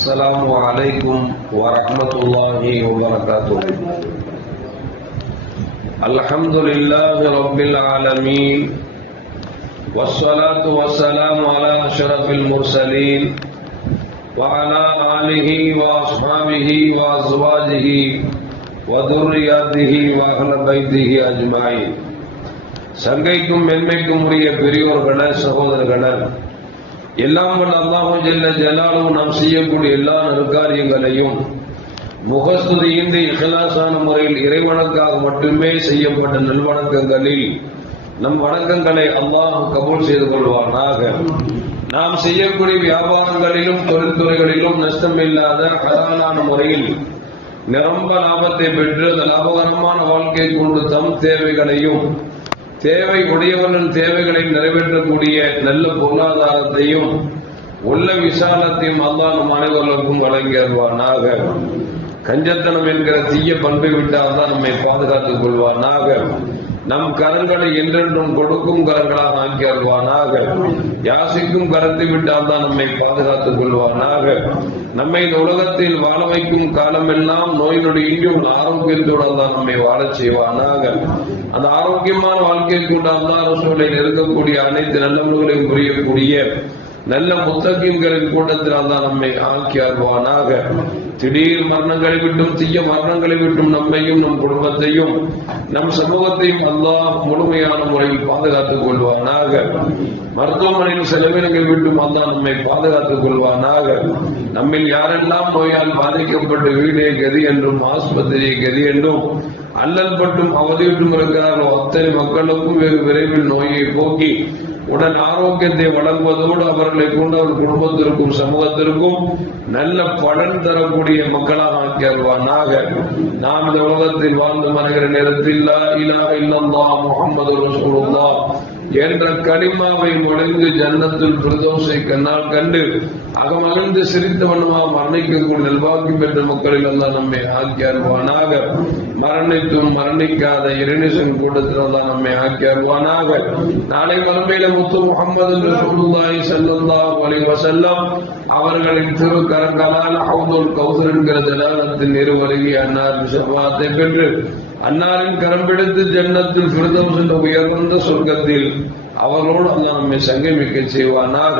السلام عليكم ورحمة الله وبركاته. الحمد لله رب العالمين والصلاة والسلام على أشرف المرسلين وعلى آله وأصحابه وأزواجه وذرياته وأهل بيته أجمعين. சங்கைக்கும் மென்மைக்கும் உரிய பெரியோர்களே, சகோதரர்களே, எல்லாம் வல்ல அல்லாஹு ஜல்ல ஜலாலுஹு நாம் செய்யக்கூடிய எல்லா நற்காரியங்களையும் முகஸ்துதியின்றி இஹ்லாஸான முறையில் இறைவனுக்காக மட்டுமே செய்யப்பட்ட நல்வணக்கங்களில் நம் வணக்கங்களை அல்லாஹ் கபூல் செய்து கொள்வானாக. நாம் செய்யக்கூடிய வியாபாரங்களிலும் தொழில்துறைகளிலும் நஷ்டமில்லாத ஹலாலான முறையில் நிரம்ப லாபத்தை பெற்று அந்த லாபகரமான வாழ்க்கை கொண்டு தம் தேவைகளையும் தேவை உடையவர்களின் தேவைகளை நிறைவேற்றக்கூடிய நல்ல பொருளாதாரத்தையும் உள்ள விசாலத்தையும் அல்லாஹ் நம் அனைவருக்கும் வழங்கி அருள்வானாக. கஞ்சத்தனம் என்கிற தீய பண்பை விட்டால் தான் நம்மை பாதுகாத்துக் கொள்வானாக. நம் கரங்களை என்றென்றும் கொடுக்கும் கரங்களாக ஆக்கி அருள்வானாக. யாசிக்கும் கரத்தை விட்டால் தான் நம்மை பாதுகாத்துக் கொள்வானாக. நம்மை இந்த உலகத்தில் வாழ வைக்கும் காலமெல்லாம் நோய் நொடியின்றி ஒரு ஆரோக்கியத்தோடு தான் நம்மை வாழச் செய்வானாக. அந்த ஆரோக்கியமான வாழ்க்கையை கொண்டு அல்லாஹ் ரசூலை நெருங்கக்கூடிய அனைத்து நல்லவர்களையும் புரியக்கூடிய நல்ல முத்தகீன்களின் கூட்டத்தில் தான் நம்மை ஆக்கி அருள்வானாக. திடீர் மரணங்களை விட்டும் தீய மரணங்களை விட்டும் நம்மையும் நம் குடும்பத்தையும் நம் சமூகத்தையும் அல்லாஹ் முழுமையான முறையில் பாதுகாத்துக் கொள்வானாக. மருத்துவமனையில் செலவினங்கள் விட்டும் அல்லாஹ் நம்மை பாதுகாத்துக் கொள்வானாக. நம்மில் யாரெல்லாம் நோயால் பாதிக்கப்பட்டு வீடே கதி என்றும் ஆஸ்பத்திரியை கதி என்றும் அல்லல் பட்டும் அவதிவிட்டும் இருக்கிறார்களோ அத்தனை மக்களுக்கும் வெகு விரைவில் நோயை போக்கி உடல் ஆரோக்கியத்தை வழங்குவதோடு அவர்களை கொண்டு அவர் குடும்பத்திற்கும் சமூகத்திற்கும் நல்ல பலன் தரக்கூடிய மக்களாக ஆக்கி அருள்வானாக. நாம் இந்த உலகத்தில் வாழ்ந்து மறைகிற நேரத்தில் லா இலாஹ இல்லல்லாஹ் முஹம்மது ரசூலுல்லாஹ் என்ற கலிமாவை முழங்கு ஜன்னத்துல் ஃபிர்தௌஸை கண்ணால் கண்டு அகமகிழ்ந்து சிரித்த வண்ணமாக மரணிக்கக்கூடிய நல்வாக்கி பெற்ற மக்களில் அல்லாஹ் நம்மை ஆக்கி அருள்வானாக. மரணித்தும் மரணிக்காத இறைநேசன் கூட்டத்தில் அல்லாஹ் நம்மை ஆக்கி அருள்வானாக. நாளை மறுமையில முத்து முஹம்மது ரசூலுல்லாஹி ஸல்லல்லாஹு அலைஹி வஸல்லம் அவர்களின் திரு கரங்களால் ஹவுதுல் கௌசர் என்கிற ஜலாலத்தின் நிறுவருகி அன்னார் ஷஃபாத்தை பெற்று அன்னாரின் கரம் பிடித்து ஜன்னத்தில் ஃபிர்தௌஸ் என்ற உயர்ந்த சொர்க்கத்தில் அவர்களோடு அல்லாஹ் நம்மை சங்கமிக்க செய்வானாக.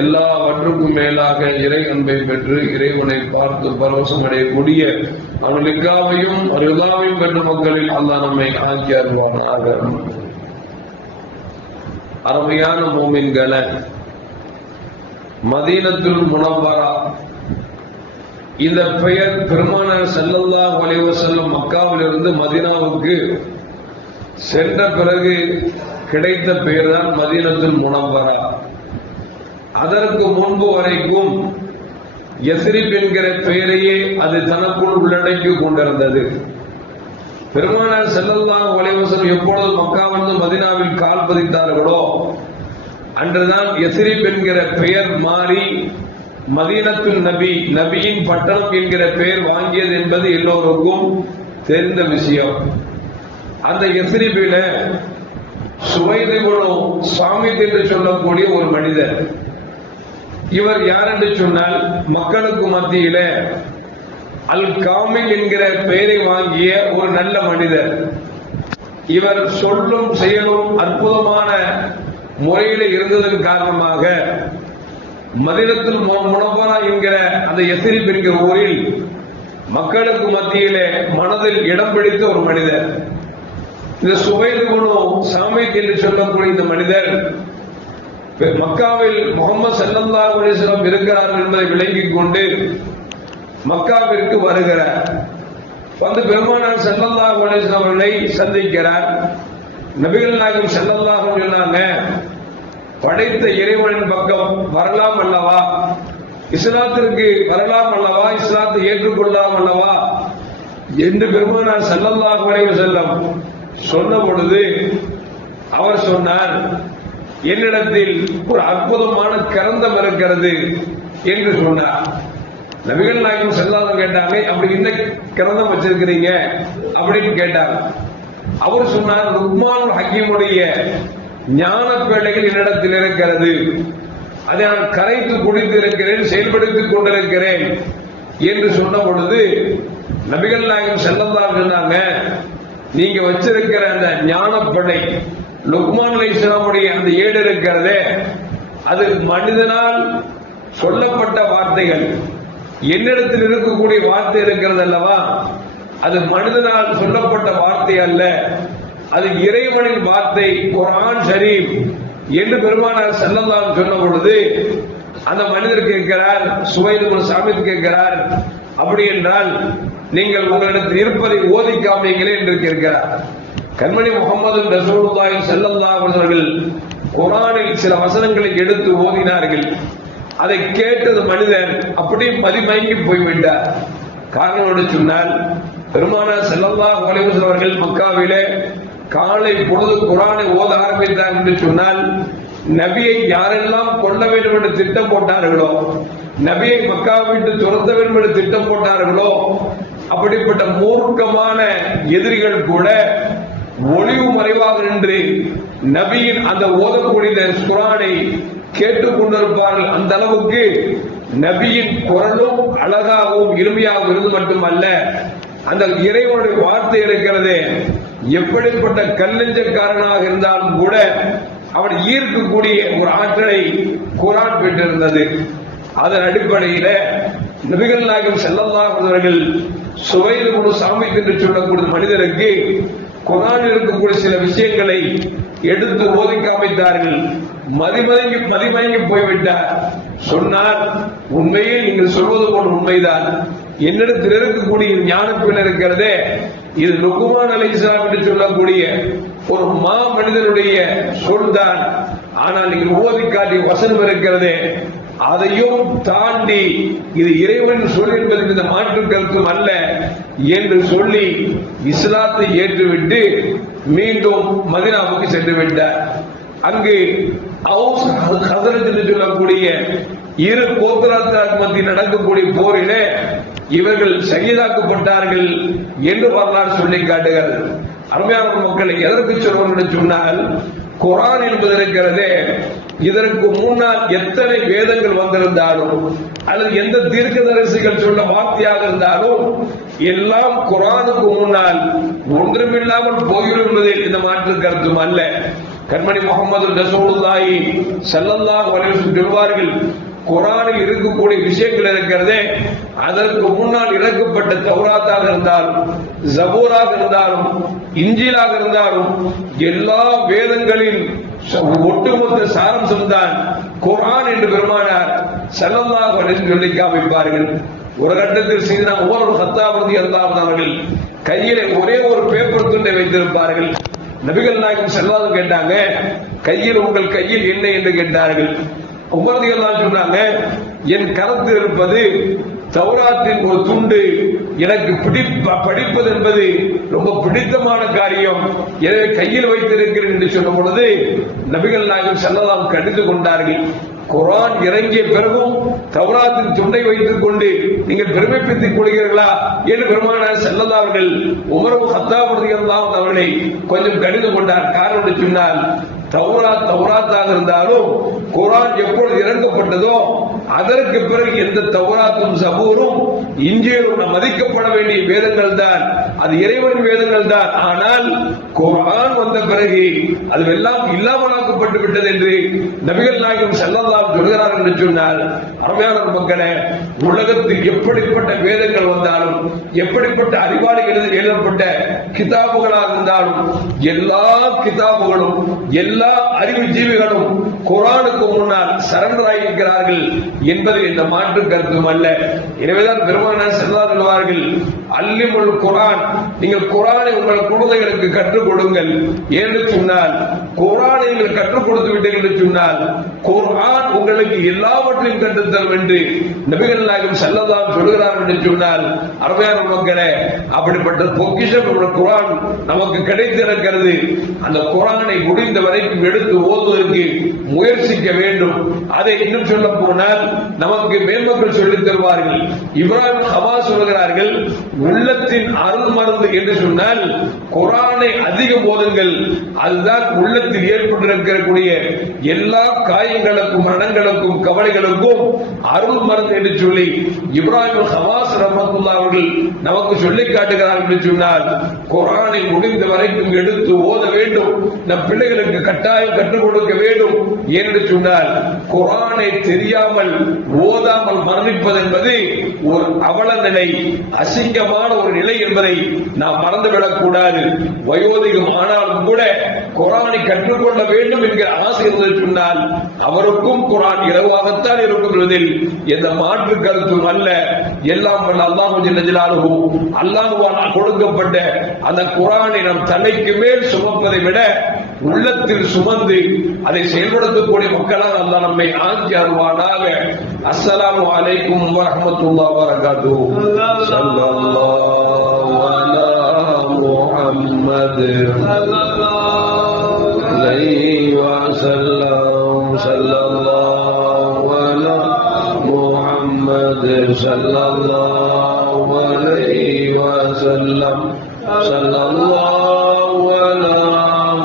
எல்லாவற்றுக்கும் மேலாக இறை அன்பை பெற்று இறைவனை பார்த்து பரவசம் அடையக்கூடிய அவனுக்காவையும் ரிதாவையும் பெற்ற மக்களில் அல்லாஹ் நம்மை ஆக்கி அருள்வானாக. அருமையான மூமின்களே, மதீனத்துல் முனவ்வரா இந்த பெயர் பெருமானார் ஸல்லல்லாஹு அலைஹி வஸல்லம் மக்காவிலிருந்து மதீனாவுக்கு சென்ற பிறகு கிடைத்த பெயர் தான் மதீனத்துல் முனவ்வரா. அதற்கு முன்பு வரைக்கும் யஸ்ரிப் என்கிற பெயரையே அது தனக்குள் உள்ளடக்கி கொண்டிருந்தது. பெருமானார் ஸல்லல்லாஹு அலைஹி வஸல்லம் எப்பொழுது மக்காவிலிருந்து மதீனாவில் கால் பதித்தார்களோ அன்றுதான் யஸ்ரிப் என்கிற பெயர் மாறி மதீனத்துல் நபி, நபியின் பட்டணம் என்கிற பெயர் வாங்கியது என்பது எல்லோருக்கும் தெரிந்த விஷயம். அந்த யஸ்ரிபில சுவைத் இப்னு சாமித் என்று சொல்லக்கூடிய ஒரு மனிதர், இவர் யார் என்று சொன்னால் மக்களுக்கு மத்தியில அல் காமில் என்கிற பெயரை வாங்கிய ஒரு நல்ல மனிதர். இவர் சொல்லும் செயலும் அற்புதமான முறையில இருந்ததன் காரணமாக மதீனத்துல் முனவ்வரா என்கிற அந்த யஸ்ரிப் என்கிற ஊரில் மக்களுக்கு மத்தியிலே மனதில் இடம் பிடித்த ஒரு மனிதர். இந்த சுவைத் இப்னு சாமித் என்று சொல்லக்கூடிய இந்த மனிதர் மக்காவில் முஹம்மது ஸல்லல்லாஹு அலைஹி வஸல்லம் இருக்கிறார்கள் என்பதை விளங்கிக் கொண்டு மக்காவிற்கு வருகிறார். வந்து பெருமானார் ஸல்லல்லாஹு அலைஹி வஸல்லம் அவர்களை சந்திக்கிறார். நபிகள் நாயகம் ஸல்லல்லாஹு அலைஹி வஸல்லம் படைத்த இறைவனின் பக்கம் வரலாம் அல்லவா, இஸ்லாத்திற்கு வரலாம் அல்லவா, இஸ்லாத்தை ஏற்றுக்கொள்ளலாம் அல்லவா என்று பெருமானார் ஸல்லல்லாஹு அலைஹி வஸல்லம் சொன்ன பொழுது அவர் சொன்னார், என்னிடத்தில் ஒரு அற்புதமான கரந்தம் இருக்கிறது என்று சொன்னார். நபிகள் நாயகம் ஸல்லல்லாஹு கேட்டாங்க, அப்படி என்ன கரந்தம் வச்சிருக்கிறீங்க அப்படின்னு கேட்டார். அவர் சொன்னார், லுக்மான் ஹக்கீமுடைய ஞான பேழைகள் என்னிடத்தில் இருக்கிறது, அதை நான் கரைத்து குடித்திருக்கிறேன், செயல்படுத்திக் கொண்டிருக்கிறேன் என்று சொன்ன பொழுது நபிகள் நாயகம் ஸல்லல்லாஹு அலைஹி சொன்னாங்க, நீங்க வச்சிருக்கிற அந்த ஞானப்படை லுக்மான் அலைஹிஸ்ஸலாமுடைய அந்த ஏடு இருக்கிறதே, அது மனிதனால் சொல்லப்பட்ட வார்த்தைகள். என்னிடத்தில் இருக்கக்கூடிய வார்த்தை இருக்கிறது அல்லவா, அது மனிதனால் சொல்லப்பட்ட வார்த்தை அல்ல, அது இறைவனின் வார்த்தை, குர்ஆன் ஷரீப் என்று பெருமானார் ஸல்லல்லாஹு அலைஹி சொன்ன பொழுது அந்த மனிதர் கேட்கிறார், சுவைத் இப்னு சாபித் கேட்கிறார், அப்படி என்றால் நீங்கள் உங்களிடத்தில் இருப்பதை ஓதி காமிங்களே என்று கேட்கிறார். கண்மணி முஹம்மது ரசூலுல்லாஹி ஸல்லல்லாஹு அலைஹி அவர்கள் குர்ஆனில் சில வசனங்களை எடுத்து ஓதினார்கள். அதை கேட்டது மனிதன் அப்படியே மதிமயங்கி போய்விட்டார். காரணம் சொன்னால், பெருமானார் ஸல்லல்லாஹு அலைஹி வஸல்லம் அவர்கள் மக்காவிலே காலை பொழுது குர்ஆனை ஓத ஆரம்பித்தார் என்று சொன்னால், நபியை யாரெல்லாம் கொல்ல வேண்டும் என்று திட்டம் போட்டார்களோ, நபியை மக்காவை விட்டு துரத்த வேண்டும் என்று திட்டம் போட்டார்களோ, அப்படிப்பட்ட மூர்க்கமான எதிரிகள் கூட ஒளிவு மறைவாக நின்று நபியின் அந்த ஓதக்கூடிய குர்ஆனை கேட்டுக் கொண்டிருப்பார்கள். அந்த அளவுக்கு நபியின் குரலும் அழகாகவும் இனிமையாகவும் இருந்து மட்டுமல்ல, அந்த இறைவனுடைய வார்த்தை இருக்கிறது, எப்படிப்பட்ட கல்லெஞ்சக்காரனாக இருந்தாலும் கூட அவன் ஈர்க்கக்கூடிய ஒரு ஆற்றலை குர்ஆன் பெற்றிருந்தது. அதன் அடிப்படையில் நபிகள் நாயகம் ஸல்லல்லாஹு அலைஹி அவர்கள் சுவைத் இப்னு சாபித் என்று சொல்லக்கூடிய மனிதருக்கு குர்ஆனில் இருக்கக்கூடிய சில விஷயங்களை எடுத்து ஓதி காமித்தார்கள். மதிமயங்கி போய்விட்டார். சொன்னார், உண்மையே நீங்கள் சொல்வது போல் உண்மைதான், என்னிடத்தில் இருக்கக்கூடிய ஞானப்பில் இருக்கிறதே, இது லுக்மான் அலைஹிஸ்ஸலாம் என்று சொல்லக்கூடிய ஒரு மா மனிதனுடைய சொல்தான். ஆனால் நீங்கள் ஓதி காட்டிய வசனம் இருக்கிறதே, அதையும் தாண்டி இது இறைவன் சொல் என்பதற்கு இந்த மாற்று கருத்தும் அல்ல என்று சொல்லி இஸ்லாத்தை ஏற்றுவிட்டு மீண்டும் மதீனாவுக்கு சென்று விட்டார். அங்கு அவுஸ் ஹஸரஜ் என்று சொல்லக்கூடிய இரு கோத்திரத்தாருக்கு மத்தியில் நடக்கக்கூடிய போரிலே இவர்கள் ஷஹீதாக்கப்பட்டார்கள் என்று வரலாறு சொல்லி காட்டுகிறது. அருமையான மக்களை எதற்கு சொல்வோம் என்று சொன்னால், குர்ஆன் என்பது இருக்கிறதே, இதற்கு முன்னால் எத்தனை வேதங்கள் வந்திருந்தாலும் அல்லது எந்த தீர்க்கதரிசிகள் சொன்ன வார்த்தையாக இருந்தாலும் எல்லாம் குர்ஆனுக்கு முன்னால் ஒன்றுமில்லாமல் போயிருப்பதில் இந்த மாற்று கருத்தும் அல்ல. கண்மணி முஹம்மது ரசூலுல்லாஹி ஸல்லல்லாஹு அலைஹி வஸல்லம் சொல்வார்கள், குர்ஆனில் இருக்கக்கூடிய விஷயங்கள் இருக்கிறதே, அதற்கு முன்னால் இறக்கப்பட்ட தௌராத்தாக இருந்தாலும், ஜபூராக இருந்தாலும், இஞ்சிலாக இருந்தாலும், எல்லா வேதங்களின் ஒட்டுமொத்த சாரம்சம் தான் குர்ஆன் என்று பெருமானார் ஸல்லல்லாஹு அலைஹி வஸல்லம் சொல்லி காமிப்பார்கள். ஒரு கட்டத்தில் சீதனா உமர் இப்னு கத்தாப் ரலியல்லாஹு அன்ஹு அவர்கள் கையிலே ஒரே ஒரு பேப்பர் துண்டை வைத்திருப்பார்கள். நபிகள் நாயகம் ஸல்லல்லாஹு அலைஹி கேட்டாங்க, கையில் உங்கள் கையில் என்ன என்று கேட்டார்கள். உமர் ரலியல்லாஹு அன்ஹு சொன்னாங்க, என் கரத்தில் இருப்பது தௌராத்தின் ஒரு துண்டு, எனக்கு படிப்பது என்பது ரொம்ப பிடித்தமான காரியம், எனவே கையில் வைத்திருக்கிறேன் என்று சொன்ன பொழுது நபிகள் நாயகம் ஸல்லல்லாஹு அலைஹி கடிந்து கொண்டார்கள். குர்ஆன் இறங்கிய பிறகும் தௌராத்தின் துண்டை வைத்துக் கொண்டு நீங்கள் பெருமைப்படுத்திக் கொள்கிறீர்களா என்று பெருமானார் ஸல்லல்லாஹு அலைஹி அவர்கள் உமர் இப்னு கத்தாப் ரலியல்லாஹு அன்ஹு அவர்களை கொஞ்சம் கடிந்து கொண்டார். காரணம் என்று சொன்னால், தௌராத்தாக இருந்தாலும் குர்ஆன் எப்பொழுது இறங்கப்பட்டதோ அதற்கு பிறகு எந்த தௌராத்தும் ஜபூரும் இஞ்சிலும் மதிக்கப்பட வேண்டிய வேதங்கள் தான், அது இறைவன் வேதங்கள் தான். ஆனால் குர்ஆன் வந்த பிறகு அது எல்லாம் இல்லாமலாக்கப்பட்டு விட்டது என்று நபிகள் நாயகம் ஸல்லல்லாஹு அலைஹி சொல்கிறார் என்று சொன்னால், அருமையான மக்களே, உலகத்தில் எப்படிப்பட்ட வேதங்கள் வந்தாலும், எப்படிப்பட்ட அறிவாளிகள் எழுதப்பட்ட கிதாபுகளாக இருந்தாலும், எல்லா கிதாபுகளும் எல்லா அறிவு ஜீவிகளும் குர்ஆனுக்கு முன்னால் சரண்டராகி இருக்கிறார்கள் என்பது இந்த மாற்று கருத்தும் அல்ல. எனவேதான் பெருமானார் ஸல்லல்லாஹு அலைஹி அவர்கள் அல்லிமுல் குர்ஆன், நீங்கள் குர்ஆனை உங்கள் குழந்தைகளுக்கு கற்றுக் கொடுங்கள் என்று சொன்னால், குர்ஆனை நீங்கள் கற்றுக் கொடுத்து விட்டீர்கள் என்று சொன்னால் குர்ஆன் உங்களுக்கு எல்லாவற்றையும் கற்றுத்தரும் என்று நபிகள் நாயகம் ஸல்லல்லாஹு அலைஹி சொல்கிறார்கள் என்று சொன்னால், அருமையான மக்களே, அப்படிப்பட்ட பொக்கிஷம் குர்ஆன் நமக்கு கிடைத்திருக்கிறது. அந்த குர்ஆனை முடிந்த வரைக்கும் எடுத்து ஓதுவதற்கு முயற்சிக்க வேண்டும். அதை இன்னும் சொல்ல போனால் நமக்கு மேன்மக்கள் சொல்லித் தருவார்கள். இப்ராஹிம் ஹமா சொல்கிறார்கள், உள்ளத்தின் அருள் அருமருந்து என்று சொன்னால் குர்ஆனை அதிகம் ஓதுங்கள். அதுதான் உள்ளத்தில் ஏற்பட்டிருக்கக்கூடிய எல்லா காயங்களுக்கும் மரணங்களுக்கும் கவலைகளுக்கும் அருள் மருந்து என்று சொல்லி இப்ராஹிம் ஹவாஸ் ரஹ்மத்துல்லாஹி அவர்கள் நமக்கு சொல்லி காட்டுகிறார் என்று சொன்னால் குர்ஆனை முடிந்த வரைக்கும் எடுத்து ஓத வேண்டும். நம் பிள்ளைகளுக்கு கட்டாயம் கற்றுக் கொடுக்க வேண்டும். என்று சொன்னால் குர்ஆனை தெரியாமல் ஓதாமல் மரணிப்பது என்பது ஒரு அவல நிலை, அசிங்கமான ஒரு நிலை என்பதை நாம் மறந்துவிடக் கூடாது. வயோதிகம் ஆனாலும் கூட குர்ஆனை கற்றுக்கொள்ள வேண்டும் என்கிற ஆசை என்று சொன்னால் அவருக்கும் குர்ஆன் இரவாகத்தான் இருக்கும் என்பதில் எந்த மாற்று கருத்தும் அல்ல. எல்லாம் வல்ல அல்லாஹ் ஜல்ல ஜலாலுஹு அல்லாஹ்வால் கொடுக்கப்பட்ட அந்த குர்ஆனை நம் தலைக்கு மேல் சுமப்பதை விட உள்ளத்தில் சுமந்து அதை செயல்படுத்தக்கூடிய மக்களால் அல்லாஹ் நம்மை ஆக்கி அருள்வானாக. அஸ்ஸலாமு அலைக்கும் வரஹ்மத்துல்லாஹி வபரகாத்துஹு. ஸல்லல்லாஹு அலா முஹம்மத் அலைஹி வஸல்லம். ஸல்லல்லாஹு அலா முஹம்மத் ஸல்லல்லாஹு அலைஹி வஸல்லம். ஸல்லல்லாஹு அலா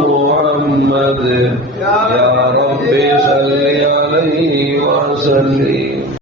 முஹம்மத் யா ரப்பி ஸல்லி அலைஹி வஸல்லிம்.